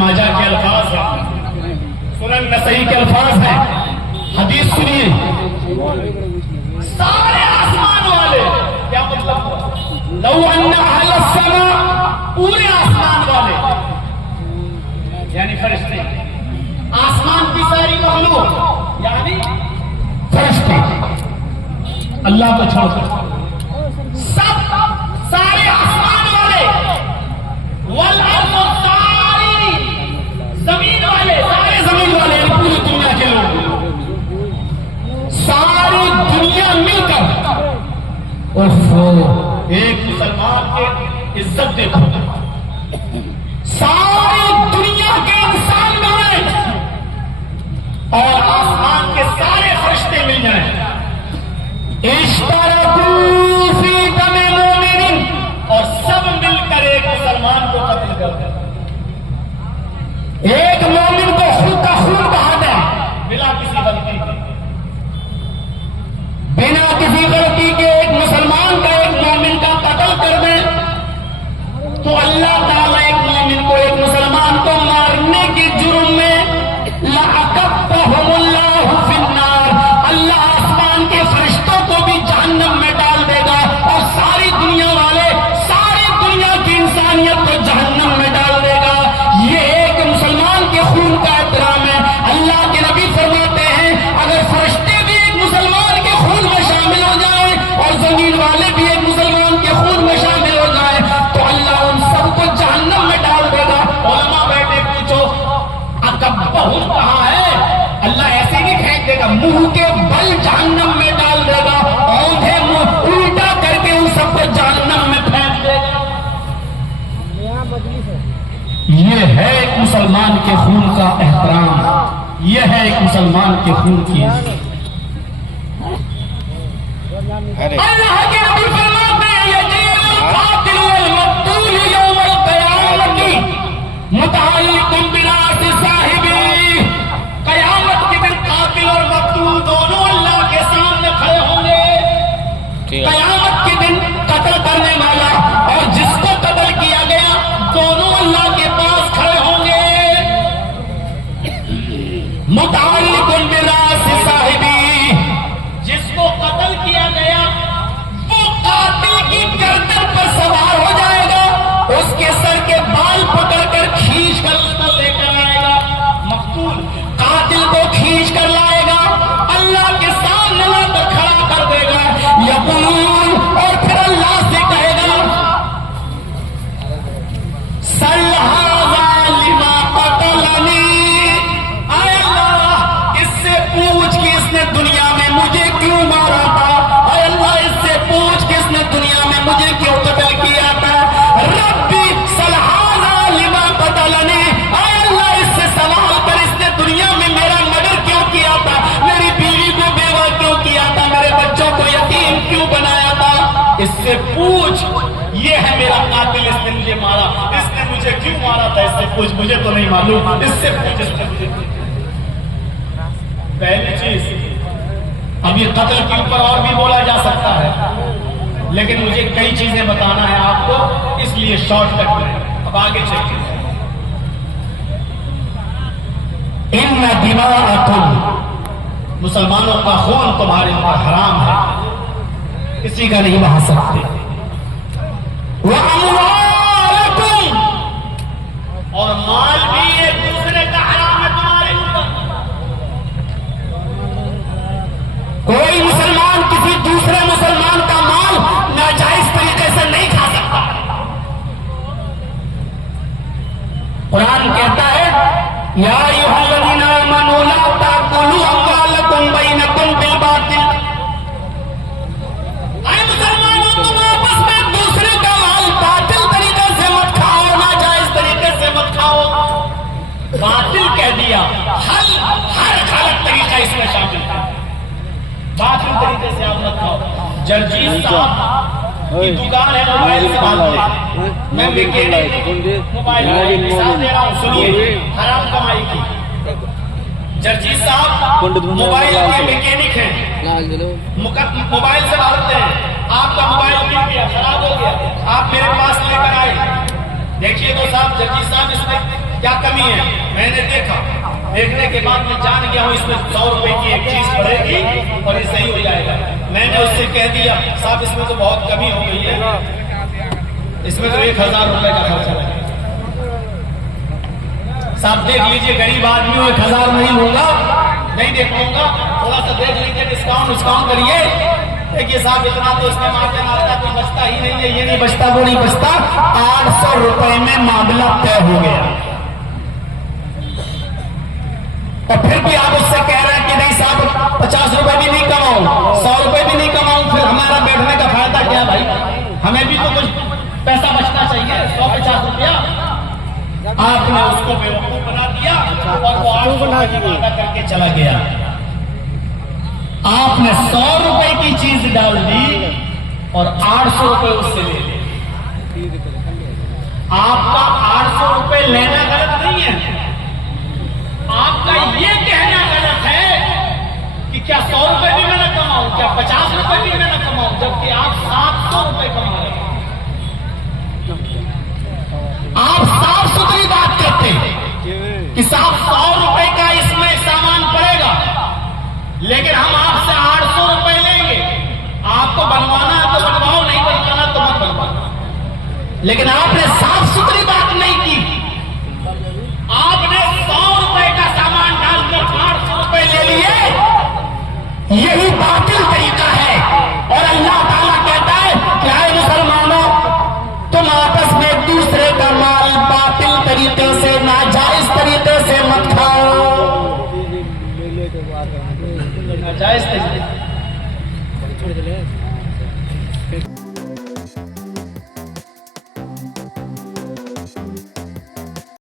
माजा के अल्फाज हैं, सुनन नसई के अल्फाज हैं। हदीस सुनिए, सारे आसमान वाले, क्या मतलब, लौ अन्ना अहलस समा, पूरे आसमान वाले यानी फरिश्ते, आसमान की सारी मखलूक यानी फरिश्ते, अल्लाह को छोड़कर सब सारे आसमान वाले, वल अर्ज़, सारी जमीन वाले, सारे जमीन वाले, पूरी दुनिया के लोग, सारी दुनिया मिलकर ओहो एक मुसलमान के इज्जत देखो, सारी दुनिया के इंसान मिले और आसमान के सारे फरिश्ते मिल जाएं, और सब मिलकर एक मुसलमान को कत्ल कर दें, एक मोमिन को खून का खून बहा दें बिना किसी गलती के, बिना किसी गलती के एक मुसलमान का एक मोमिन का कत्ल कर दें, तो अल्लाह ताला एक मोमिन को, एक मुसलमान को मारने के जुर्म में लअक़ब्बहुमुल्लाहु फिन्नार, अल्लाह आसमान के फरिश्तों को भी जहन्नम में डाल देगा और सारी दुनिया वाले, सारी दुनिया की इंसानियत को जहन्नम में डाल देगा। ये एक मुसलमान के खून का एहतराम है। अल्लाह के नबी फरमाते हैं, अगर फरिश्ते भी एक मुसलमान के खून में शामिल हो जाए और जमीन वाले भी एक मुसलमान के खून में शामिल हो जाए तो अल्लाह उन सबको जहन्नम में डाल देगा। उलमा बैठे, पूछो अकब्बहुम कहाँ है? अल्लाह ऐसे नहीं फेंक देगा, मुंह के बल जहन्नम में डाल देगा, औंधे मुंह उल्टा करके उन सबको जहन्नम में फेंक देगा। ये है एक मुसलमान के खून का एहतराम, ये है एक मुसलमान के खून की इज्जत। अल्लाह के नबी फरमाते हैं, यजीबुल कातिल वल मक़तूल यौमल क़यामती मुतअल्लिक़ुन बिरास साहिबी, कयामत के दिन कातिल और मक़तूल दोनों अल्लाह के सामने खड़े होंगे। कयामत के दिन कत्ल करने वाला और जिसको कत्ल किया गया दोनों अल्लाह के पास खड़े होंगे। मुतअल्लिक़ुन बिरास साहिबी, जिसको कत्ल किया गया वो कातिल की गर्दन पर सवार हो जाएगा, उसके सर के बाल पकड़कर खींच कर उसको लेकर आएगा। मक़तूल कातिल को खींच कर लाएगा, अल्लाह के सामने लाकर खड़ा कर देगा। यक़ूल, और फिर अल्लाह से कहेगा, सल हाज़ा लिमा क़तलनी, आए अल्लाह इससे पूछ कि इसने दुनिया में मुझे क्यों मारा था, आए अल्लाह इससे पूछ कि इसने दुनिया में मुझे क्यों कत्ल किया था। रब्बी सल हाज़ा लिमा क़तलनी, आए अल्लाह इससे सवाल कर इसने दुनिया में मेरा मर्डर क्यों किया था, मेरी बीवी को बेवा क्यों किया था, मेरे बच्चों को यतीम क्यों बनाया था, इससे पूछ। ये है मेरा कातिल, इसने मुझे मारा, इसने मुझे क्यों मारा था, इससे पूछ, मुझे तो नहीं मालूम, इससे पूछ, इसने मुझे। पहली चीज, अब ये कत्ल के ऊपर और भी बोला जा सकता है, लेकिन मुझे कई चीजें बताना है आपको, इसलिए शॉर्टकट में अब आगे चलिए। इन्ना दिमाअकुम, मुसलमानों का खून तुम्हारे ऊपर हराम है, किसी का नहीं बहा सकते। व अमवालकुम, और माल भी एक दूसरे का हराम है तुम्हारे ऊपर। कोई मुसलमान किसी दूसरे मुसलमान का माल नाजायज तरीके से नहीं खा सकता। कुरान कहता है, या अय्युहल्लज़ीना आमनू ला ताकुलू अम्वालकुम बैनकुम बिल बातिल, ऐ मुसलमानों तुम आपस में दूसरे का माल बातिल तरीके से मत खाओ, नाजायज तरीके से मत खाओ। बातिल कह दिया, हर गलत तरीका इसमें शामिल है, बातिल तरीके से आप मत खाओ। जर्जीस साहब की दुकान है मोबाइल से भागते, मैं मैकेनिक मोबाइल मिसाल दे रहा हूँ, सुनिए, हराम कमाई की। जर्जीस साहब मोबाइल के मैकेनिक हैं, मोबाइल से भागते हैं, आपका मोबाइल गिर गया, खराब हो गया, आप मेरे पास लेकर आए, देखिए तो साहब जर्जीस साहब इसमें क्या कमी है। मैंने देखा, देखने के बाद मैं जान गया हूं इसमें 100 रुपए की एक चीज पड़ेगी और ये सही हो जाएगा। मैंने उससे कह दिया साहब इसमें तो बहुत कमी हो गई है, इसमें तो 1000 रुपए का खर्चा लगेगा। साहब देख लीजिए, गरीब आदमी हूं, 1000 नहीं लूंगा, नहीं दे पाऊंगा, थोड़ा सा देख लीजिए, डिस्काउंट करिए। देखिए साहब इतना तो इसमें मार्जिन आता कुछ बचता ही नहीं है, ये नहीं बचता वो नहीं बचता। 800 रुपए में मामला तय हो गया। और फिर भी आप उससे कह रहे हैं कि नहीं साहब 50 रुपए भी नहीं कमाऊं, 100 रुपए भी नहीं कमाऊं, फिर हमारा बैठने का फायदा क्या भाई? हमें भी तो कुछ पैसा बचना चाहिए। 150 रुपया आपने उसको बेवकूफ बना दिया और वो 800 रुपए की वादा करके चला गया। आपने 100 रुपए की चीज डाल दी और 800 रुपए उससे ले ली। आपका 800 रुपए लेना गलत नहीं है, आपका ये कहना गलत है कि क्या 100 रुपए भी मैं न कमाऊं, क्या 50 रुपए भी मैं न कमाऊं, जबकि आप 700 रुपए कमा रहे हैं। आप साफ सुथरी बात कहते हैं कि साहब 100 रुपए का इसमें सामान पड़ेगा, लेकिन हम आपसे 800 रुपए लेंगे। आपको बनवाना है तो बनवाओ, नहीं बनवाना तो मत बनवाओ। लेकिन आपने साफ सुथरी बात नहीं की। आपने 100 रुपए का सामान डालकर 800 रुपए ले लिए। यही बातिल तरीका है। और अल्लाह ताला कहता है क्या है मुसलमानों, तुम आपस में एक दूसरे का माल बातिल तरीके से, नाजायज तरीके से मत खाओ। नाजायज तरीके